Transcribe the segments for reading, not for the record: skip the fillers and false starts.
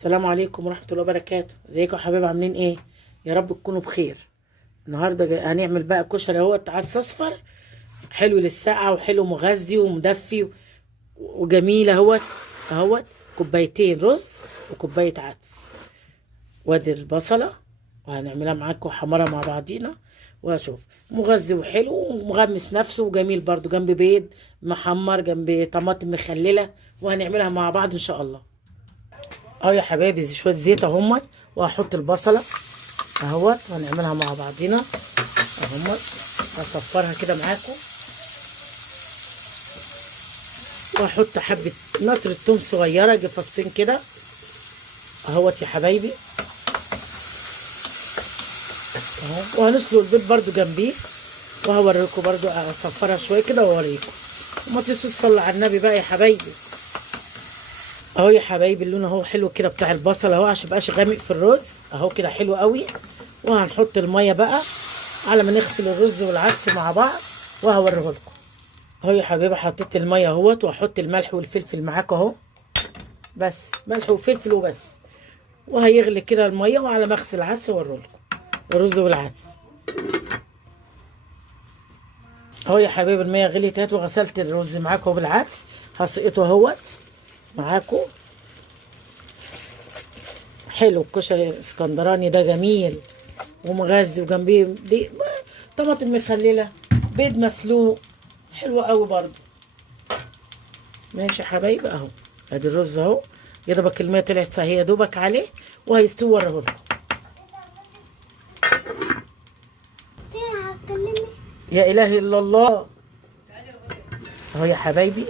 السلام عليكم ورحمة الله وبركاته. ازيكم يا حبايبي، عاملين ايه؟ يا رب تكونوا بخير. النهارده هنعمل بقى كشري اهوت عدس اصفر، حلو للسقعة وحلو مغذي ومدفي وجميل اهوت. كوبايتين رز وكوباية عدس، وادي البصلة وهنعملها معاكم حمارة مع بعضينا، وهشوف مغذي وحلو ومغمس نفسه وجميل برضو، جنب بيض محمر جنب طماطم مخللة، وهنعملها مع بعض ان شاء الله. اهو يا حبايبي شويه زيت اهمت، وهحط البصله اهوت وهنعملها مع بعضينا اهمت. هصفرها كده معاكم، وهحط حبه نطره توم صغيره يجي فصين كده اهوت يا حبايبي اهو. وهنسلق البيض برضو جنبيه، وهوريكم برضو اصفرها شويه كده واوريكم. وما تنسوش تصلوا على النبي بقى يا حبايبي. اهو يا حبايبي اللون اهو حلو كده بتاع البصل اهو، عشان ميبقاش غامق في الرز اهو كده حلو قوي. وهنحط الميه بقى على ما نغسل الرز والعدس مع بعض، وهوريه لكم. اهو يا حبايبي حطيت الميه اهوت، واحط الملح والفلفل معاك اهو، بس ملح وفلفل وبس. وهيغلي كده الميه، وعلى ما اغسل العدس اوريه لكم، الرز والعدس. اهو يا حبايبي الميه غليت اهوت، وغسلت الرز معاكم بالعدس، هسقطه اهوت معاكم. حلو الكشري الاسكندراني ده جميل ومغذي، وجنبيه دي طماطم مخلله بيض مسلوق حلو قوي برضو. ماشي يا حبايبي اهو، ادي الرز اهو، يا دوبك الميه طلعت هي يا دوبك عليه، وهيستوي وريه لكم. يا اله الا الله. اهو يا حبايبي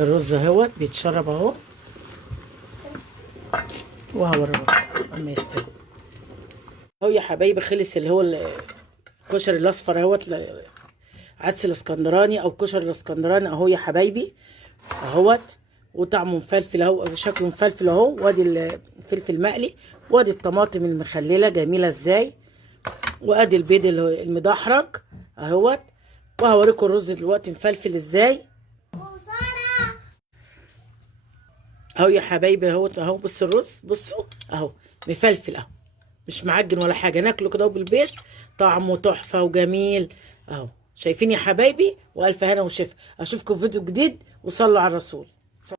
الرز اهوت بيتشرب اهو، وهوريه لكم اما يستوي. اهو يا حبايبي خلص اللي هو الكشري الاصفر اهوت، عدس الاسكندراني او كشري الاسكندراني اهو يا حبايبي اهوت. وطعمه مفلفل اهو، شكله مفلفل اهو، وادي الفلفل مقلي، وادي الطماطم المخلله جميله ازاي، وادي البيض المدحرج اهوت. وهوريكم الرز دلوقتي مفلفل ازاي اهو يا حبايبي اهوت اهو. بصوا الرز، بصوا اهو مفلفل اهو، مش معجن ولا حاجه، ناكله كده بالبيض طعمه تحفه وجميل اهو. شايفين يا حبايبي؟ والف هنا وشفا. اشوفكم في فيديو جديد، وصلوا على الرسول.